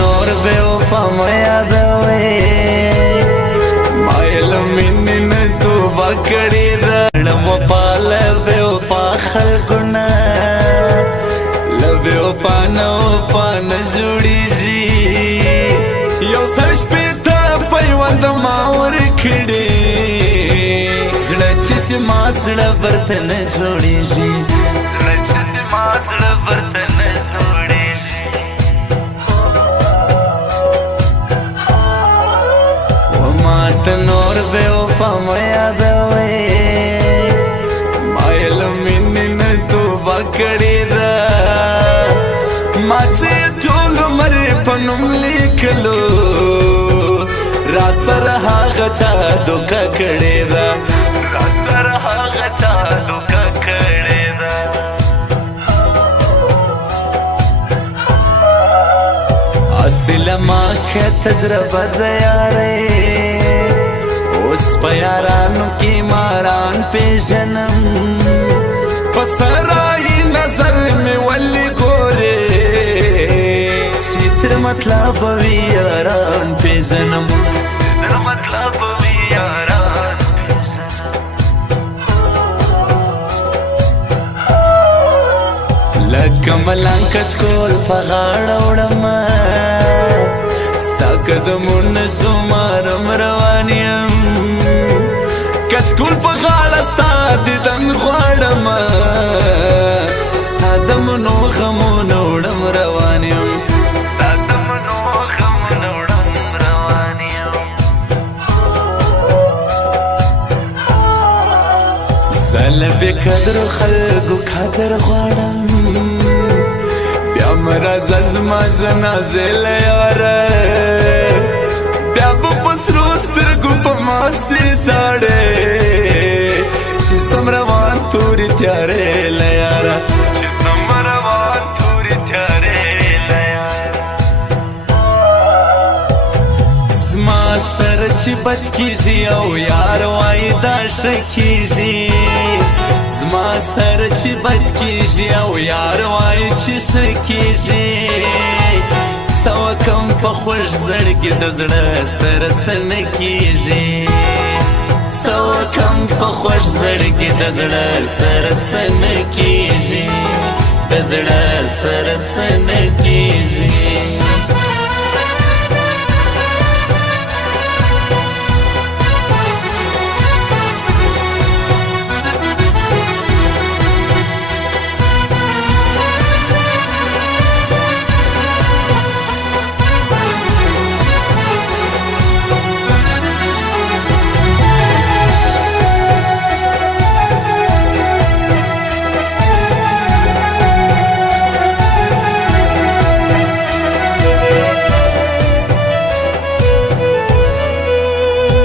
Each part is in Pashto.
نور बेवफा मैं यादवे मायल मिन्नी न तोबा कड़ी वफा बेवफा खलकुना बेवफा न वफा न जुड़ी जी यो सर्च पे था पैवंद मावर खड़ी जड़ा चिस मात जड़ा बर्तन छोड़ी जी जड़ा चिस मात जड़ा बर्तन छोड़ी जी वो मात नूर बेवफा मैं यादवे मायल मिन्नी न तोबा कड़ी माचे टोल मरे पनुम लिखलो रासर हा गचा दुका कड़ेदा रासर हा गचा दुका कड़ेदा असिल माखे तजरबा दयारे उस प्यारानु की मारान पे जन्म पसराई नजर में वली गोरे चित्र मतलब भी यारान पे जन्म चित्र मतलब भी यारान पे जन्म लकमलां कचकोल पगाड़ उड़मा स्ताकदमुन सुमारम रवानियम कचकुल पगाड़ स्ता दिदन ख्वाड़मा स्तादमनो खमोन उड़म रवानियम सल बेकदर खल्गु खातर ख्वाड़म ब्या मरा जज़मा जनाज़े लयार ब्या बपसरोस्तर गुप मासी साड़े चिसम रवान तूरी त्यारे लयारा चिसम रवान तूरी त्यारे लयारा ज़मा सर चिपत कीजी औ यार वाइदा शकीजी ज़मा सर चिपत कीजी औ यार वाई चिश कीजी सवा कम पखोश जड़की दजड़ा सर सन कीजी सवा कम पखोश जड़की दजड़ा सर सन कीजी दजड़ा सर सन कीजी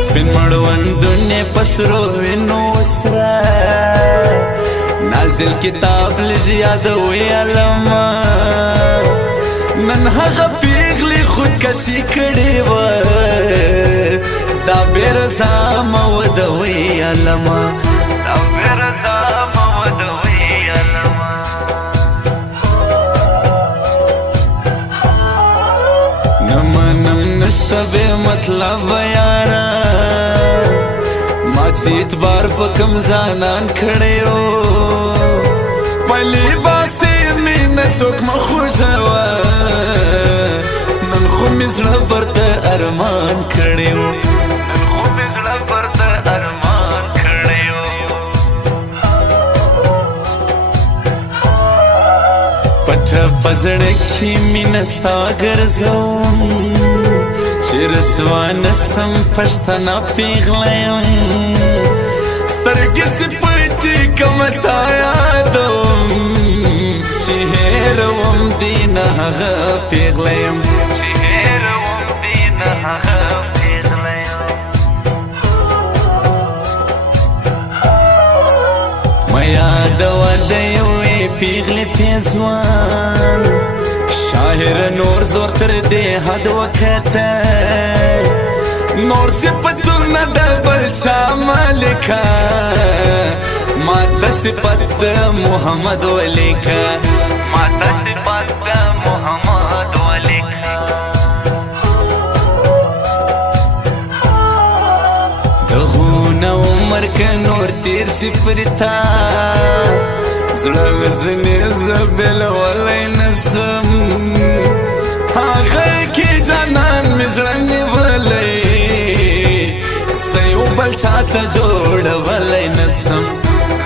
स्पिन मड़वन दुनिया पसरो विनो वसरा नाजिल किताब लिज याद हुई अलमा नन्हा गपीगली खुद कशी कड़ी व दा बेरज़ाम वद हुई अलमा दा बेरज़ाम वद हुई अलमा नमनम नस्तबे मतलब यारा माचीत बार पकम जानन खड़े हो पली बासे मीन सुख मखुशवा नन खुमिज़ड़ा बरत अरमान खड़े हो नन खुमिज़ड़ा बरत अरमान खड़े हो पठ पजड़ की मिनस्ता गरज़ों चिरसवान सम पश्तना पिघलायम स्तरगे से पटी कमताया दोम चिहेरवम दीना पिघलायम चिहेरवम दीना पिघलायम मया दवा दयोए पिघले पेज़वान शाहिर नूर जोर कर दे हद वक्त नूर से पतुल न दबल छा मालिका माता सिपत मोहम्मद वली का माता सिपत मोहम्मद वली का تا زړه وزنې زبل ولای نسم هغه کې جانان مې زړه نیولی سیو بل چاته جوړولی نسم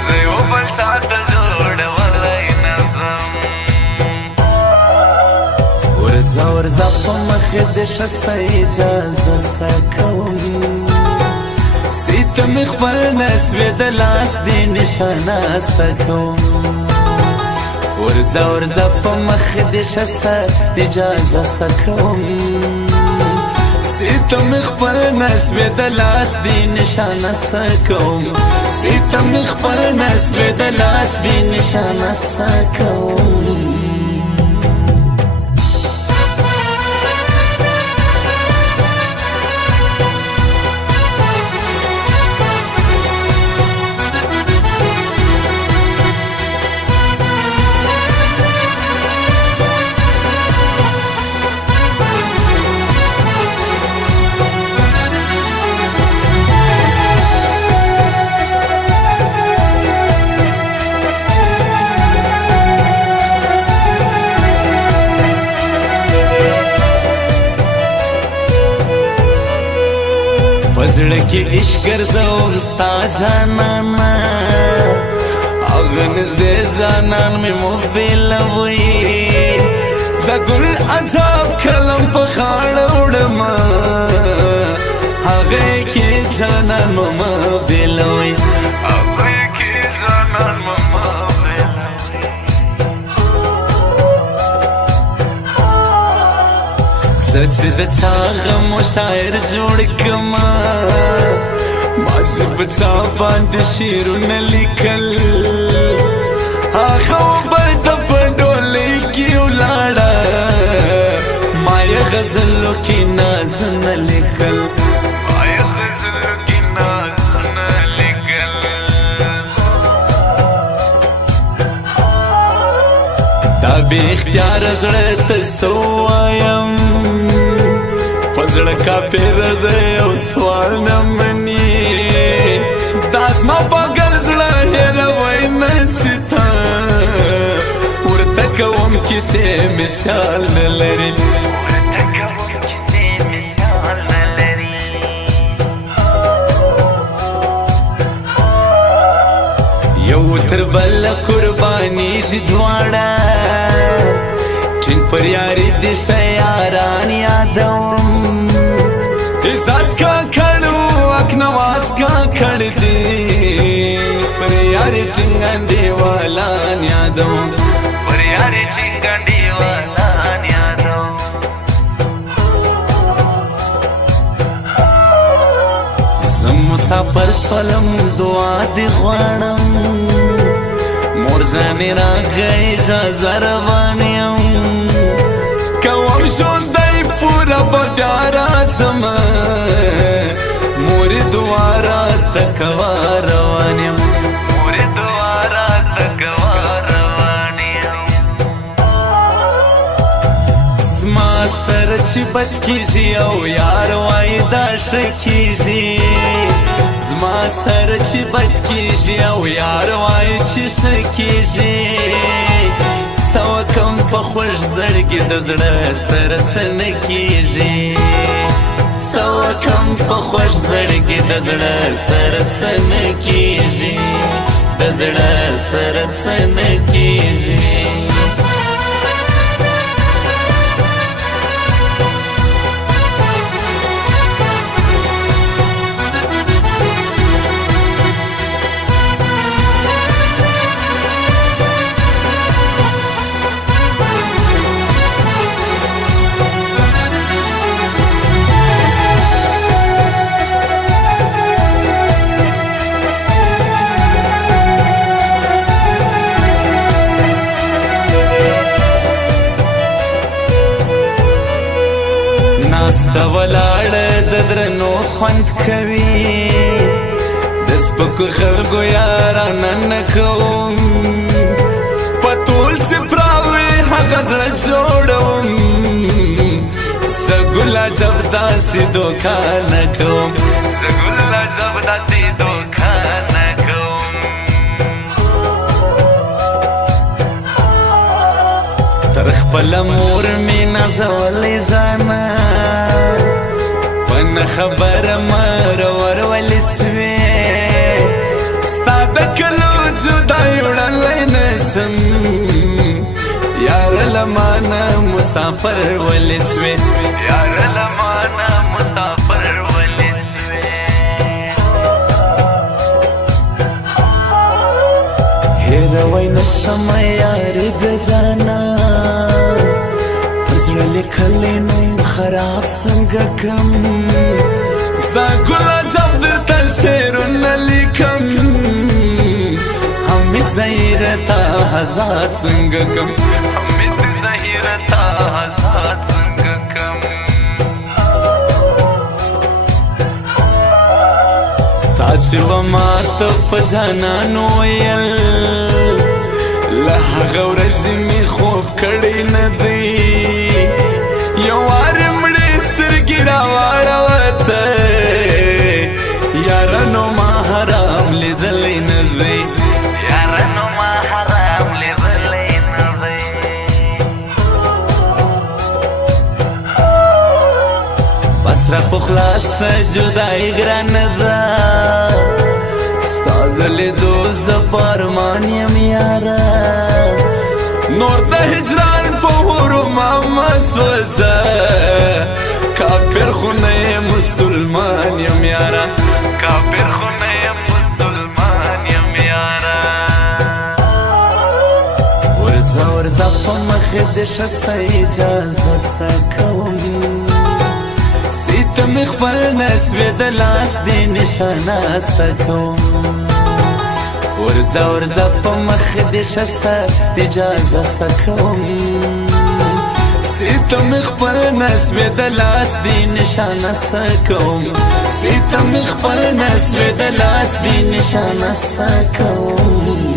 سیو بل چاته جوړولی نسم ورځه ورځه په مخې د ښه اجازه سکوم ستم خپل نسوې د لاس دې نشانه سکوم ورځه ورځه په مخې د ښه اجازه سکوم ستم خپل نسوې د لاس دې نشانه سکوم ستم خپل نسوې د لاس دې نشانه سکوم پزړه کې عشق ګرځوم ستا جانانا هغه نږدې ځانان مې موبیلوي زه ګل عجب کلم په غاړه وړمه هغې کې جانان مه موبیلوي هغې کې جانان مه زه چې د چا غم و شاعر جوړ کما ما چې په چا باندې شعرونه لیکل هغه به د په ډولۍ کې ولاړه ما یې غزلو کې نازونه لیکل ما یې غزلو کې نازونه لیکل دا بې اختیاره زړه ته څه ووایم پزړه کافر دی او سوال نه مني دا زما پاگل زړه هېروی نسي تا ورته کوم کیسې مثال نه لري ورته کوم کیسې مثال نه لري یو تر بل قرباني شي دواړه ټینګ پر یاري دي ښه یاران یادوم عزت کا کړو اکنواس کا کړ دي پر یاري ټینګ انډیوالان یادوم پر یاري ټینګ انډیوالان یادوم زه مسافر سولم دعا دې غواړم مور ځانې راغی اجازه روان یم کوم ژوندی پوره به بیا راځم مورې دعا راته کوه روان یم مورې دعا راته کوه روان یم زما سره چې بد کېږي او یار وایي دا ښه کېږي زما سره چې بد کېږي او یار وایي چې ښه کېږي څه وکم په خوږ زړګي د زړه سره څه نه کېږي څه وکم په خوږ زړګي د زړه سره څه نه کېږي د زړه سره څه نه کېږي ناسته ولاړه د درنو خوند کوي د سپکو خلکو یارانه نه کوم په ټول سپراوي هغه زړه جوړوم زه ګل عجب داسې دوکه نه کوم زه ګل عجب داسې دوکه نه کوم پر خپل مور می نازولې ځانا پن خبر مر ور ولسوي ستا د کلو جدا وړلې نسم یار لمانه مسافر ولسوي یار لمانه مسافر ولسوي هر وای نسم یار د ځانا زړه لیکلې نو خراب څنګه کم زګل جب درته شعرونه لیکم حمید زهیرتا حضرت څنګه کم حمید زهیرتا حضرت څنګه کم تا چې و ماته په ځانانو ویل له هغه ورځې مې خوب کړی نه دی یو وار مړې سترګې راواړوه ته یارانو ما حرام لیدلی نه دی یارانو ما حرام لیدلی نه دی بس را په خلاصه جدایي ګرانه ده ستا د لیدو زه په ارمان یم یاره نور د هجران په غرو ما مه سوځه کافر خو نه یم مسلمان یم یاره کافر خو نه یم مسلمان یم یاره ورځه ورځه په مخې د شه اجازه څه کوم ته مې خپل نسوې د لاس دې نشانه څه کوم ورځه ورځه په مخې دې شه اجازه څه کوم ته مې خپل نسوې د لاس دې نشانه څه کوم ته مې خپل نسوې د لاس دې نشانه څه کوم